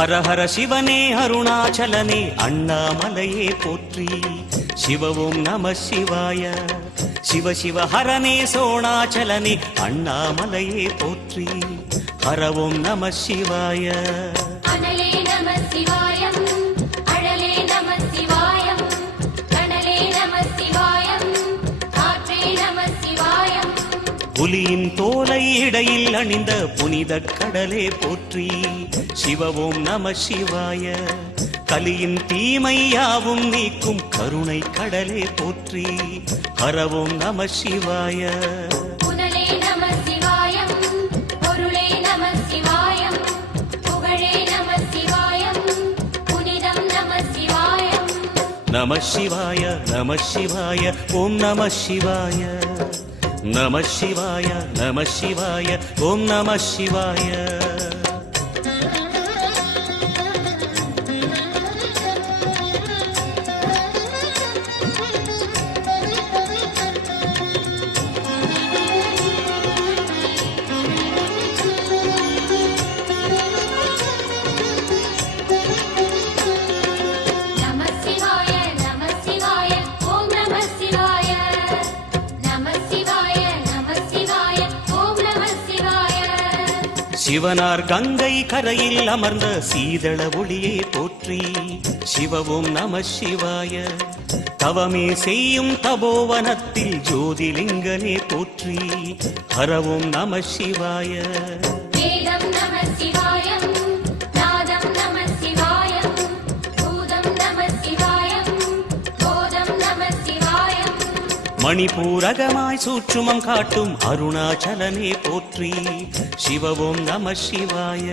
ஹர ஹர சிவனே அருணாச்சலனே அண்ணாமலையே போற்றி. சிவவும் நம சிவாய. சிவ சிவ ஹரனே சோணாச்சலனே அண்ணாமலையே போற்றி. ஹரவும் நம சிவாய. அனலே நம சிவாயம், அழலே நம சிவாயம், கனலே நம சிவாயம், காற்றே நம சிவாயம். புலியின் தோலை இடையில் அணிந்த புனித கடலே போற்றி. சிவவும் நம சிவாய. கலியின் தீமையாவும் நீக்கும் கருணை கடலே போற்றி. ஹரவும் நம சிவாய. புனலே நம சிவாயம், பொருளே நம சிவாயம், புகழே நம சிவாயம், புனிதம் நம சிவாயம். நம சிவாய நம சிவாய ஓம் நம சிவாய. நம சிவாய நம சிவாய ஓம் நம சிவாய. சிவனார் கங்கை கரையில் அமர்ந்த சீதள ஒளியே போற்றி. சிவவும் நம சிவாய. தவமே செய்யும் தபோவனத்தில் ஜோதிலிங்கனே போற்றி. ஹரவும் நம சிவாய. வேதம் நம சிவாயம், நாதம் நம சிவாயம், பூதம் நம சிவாயம், போதம் நம சிவாயம். மணிபூரகமாய் சூட்சுமம் காட்டும் அருணாச்சலனே போற்றி. சிவவும் நம சிவாய.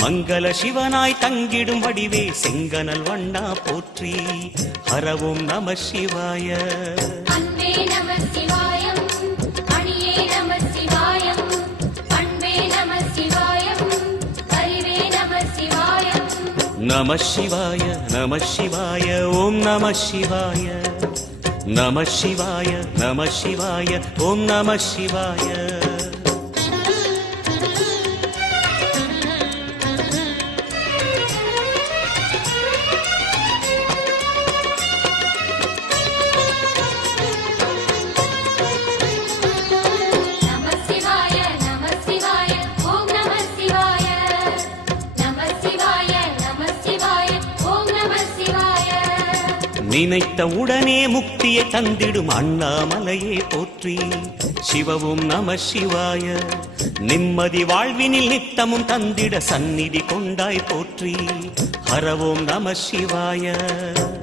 மங்கள சிவனாய் தங்கிடும் வடிவே செங்கனல் வண்ணா போற்றி. ஹரவும் நம சிவாய. அன்பே நம சிவாயம், அணியே நம சிவாயம், அன்பே நம சிவாயம், அறிவே நம சிவாயம். நம சிவாய நம சிவாய ஓம் நம சிவாய. நம சிவாய நம சிவாய ஓம் நம சிவாய. நினைத்த உடனே முக்தியை தந்திடும் அண்ணாமலையே போற்றி. சிவவும் நம சிவாய. நிம்மதி வாழ்வினில் நித்தமும் தந்திட சந்நிதி கொண்டாய் போற்றி. ஹரவும் நம சிவாய.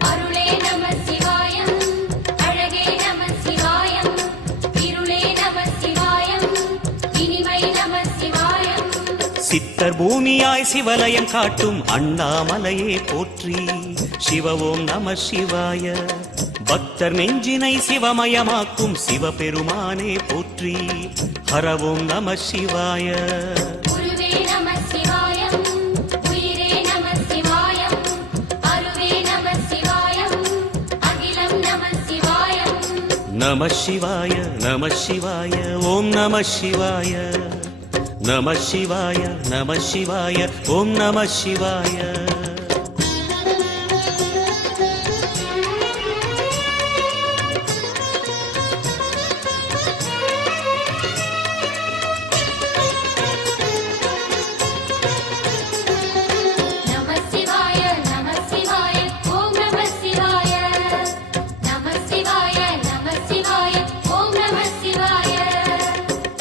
அருளே நம சிவாயம், அழகே நம சிவாயம், இருளே நம சிவாயம், இனிமை நம சிவாயம். சித்தர் பூமியாய் சிவலயம் காட்டும் அண்ணாமலையே போற்றி. சிவவும் நம சிவாய. பக்தர் நெஞ்சினை சிவமயமாக்கும் சிவபெருமானே போற்றி. ஹரவும் நம சிவாய. குருவே நம சிவாயம், உயிரே நம சிவாயம், அருவே நம சிவாயம், அகிலம் நம சிவாயம். நம சிவாய நம சிவாய ஓம் நம சிவாய. நம சிவாய நம சிவாய ஓம் நம சிவாய.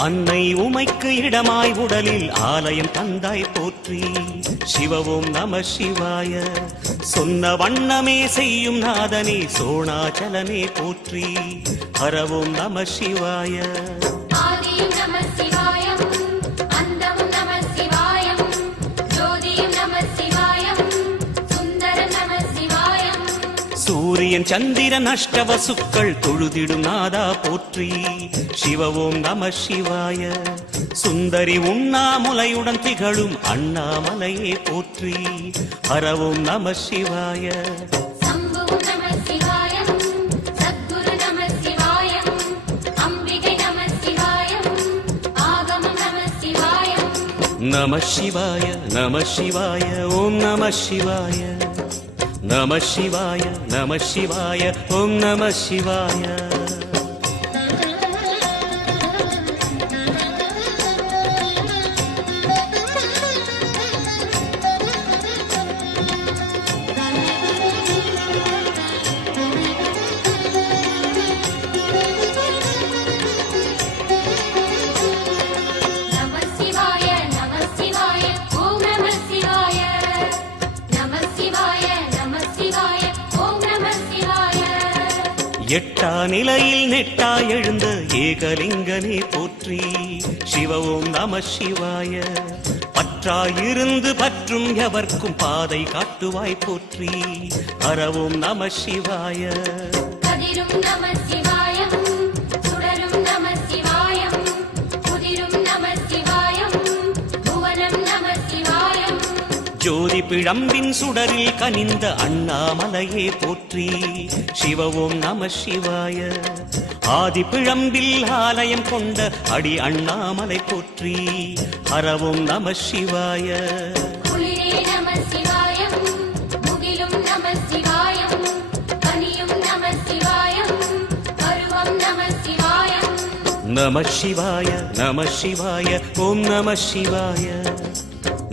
அன்னை உமைக்கு இடமாய் உடலில் ஆலயம் தந்தாய் போற்றி. சிவவும் நம சிவாய. சொன்ன வண்ணமே செய்யும் நாதனே சோணாச்சலனே போற்றி. ஹரவும் நம சிவாய. ஆதியும் நம சிவாயம், அந்தமும் நம சிவாயம், ஜோதியும் நம சிவாயம், சுந்தரம் நம சிவாயம். சூரியன் சந்திரன் அஷ்டவசுக்கள் தொழுதிடும் நாதா போற்றி. சிவவும் நம சிவாய. சுந்தரி உண்ணாமுலையுடன் திகழும் அண்ணாமலையே போற்றி. ஹரவும் நம சிவாய. சம்புவும் நம சிவாயம், சத்குரு நம சிவாயம், அம்பிகை நம சிவாயம், ஆகமம் நம சிவாயம். நம சிவாய நம சிவாய ஓம் நம சிவாய நம சிவாய நம சிவாய ஓம் நம சிவாய நம சிவாய நம சிவாய ஓம் நம சிவாய நம சிவாய நம சிவாய ஓம் நம சிவாய எட்டா நிலையில் நெட்டா எழுந்த ஏகலிங்கனே போற்றி சிவ ஓம் நம சிவாய பற்றாயிருந்து பற்றும் எவர்க்கும் பாதை காட்டுவாய் போற்றி ஹர ஓம் நம சிவாய கதிரும் நம சிவாயம் சுடரும் நம சிவாயம் புதிரும் நம சிவாயம் புவனம் நம சிவாயம் ஜோதி பிழம்பின் சுடரில் கனிந்த அண்ணாமலையே போற்றி சிவ ஓம் நம சிவாய ஆதி பிழம்பில் ஆலயம் கொண்ட அடி அண்ணாமலை போற்றி ஹர ஓம் நம சிவாய குளிரே நம சிவாயம் முகிலும் நம சிவாயம் கனியும் நம சிவாயம் பருவம் நம சிவாயம் நம சிவாய நம சிவாய ஓம் நம சிவாய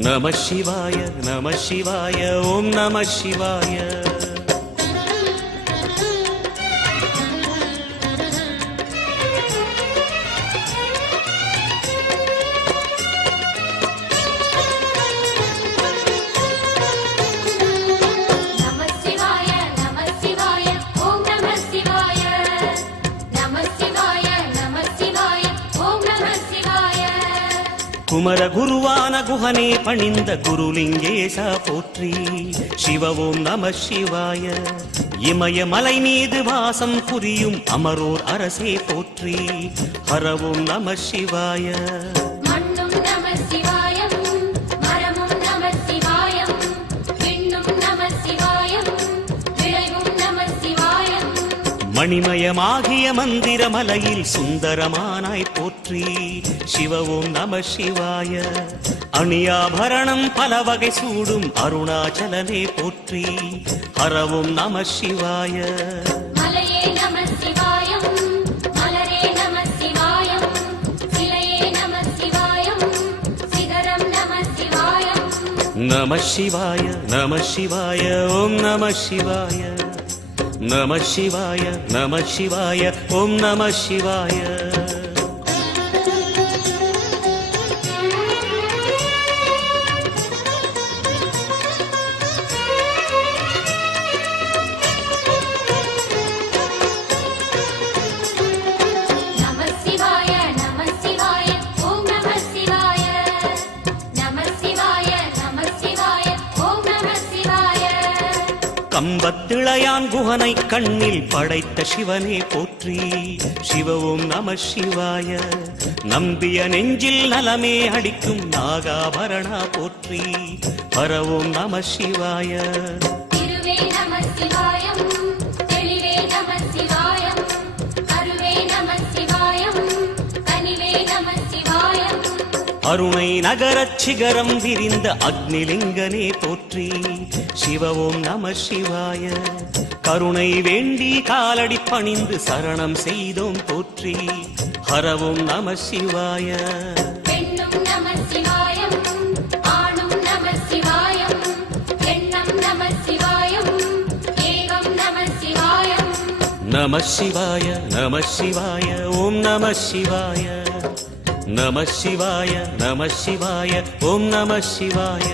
நம சிவாய நம சிவாய ஓம் நம சிவாய நம சிவாய நம சிவாய ஓம் நம சிவாய நம சிவாய நம சிவாய ஓம் நம சிவாய குமர குருவான குஹனே பணிந்த குருலிங்கேசா போற்றி சிவ ஓம் நம சிவாய இமய மலை மீது வாசம் புரியும் அமரோர் அரசே போற்றி ஹர ஓம் நம சிவாய மண்ணும் நம சிவாயம் மரமும் நம சிவாயம் விண்ணும் நம சிவாயம் விளைவும் நம சிவாயம் மணிமயமாகிய மந்திர மலையில் சுந்தரமானாய் போற்றி சிவ ஓம் நம சிவாய அணியாபரணம் பல வகை சூடும் அருணாச்சலனே போற்றி ஹர ஓம் நம சிவாய மலையே நம சிவாயம் மலரே நம சிவாயம் சிலையே நம சிவாயம் சிகரம் நம சிவாயம் நம சிவாய நம சிவாய ஓம் நம சிவாய நம சிவாய நம சிவாய ஓம் நம சிவாய நம சிவாய நம சிவாய ஓம் நம சிவாய நம சிவாய நம சிவாய ஓம் நம சிவாய கம்பத்திளையான் குஹனை கண்ணில் படைத்த சிவனே போற்றி சிவ ஓம் நம சிவாய நம்பிய நெஞ்சில் நலமே அளிக்கும் நாகாபரணா போற்றி ஹர ஓம் நம சிவாய திருவே நம சிவாயம் தெளிவே நம சிவாயம் கருவே நம சிவாயம் கனிவே நம சிவாயம் அருணை நகரச் சிகரம் விரிந்த அக்னிலிங்கனே போற்றி சிவ ஓம் நம சிவாய கருணை வேண்டி காலடி பணிந்து சரணம் செய்தோம் போற்றி ஹர ஓம் நம சிவாய பெண்ணும் நம சிவாயம் ஆணும் நம சிவாயம் எண்ணம் நம சிவாயம் ஏகம் நம சிவாயம் நம சிவாய நம சிவாய ஓம் நம சிவாய நம சிவாய நம சிவாய ஓம் நம சிவாய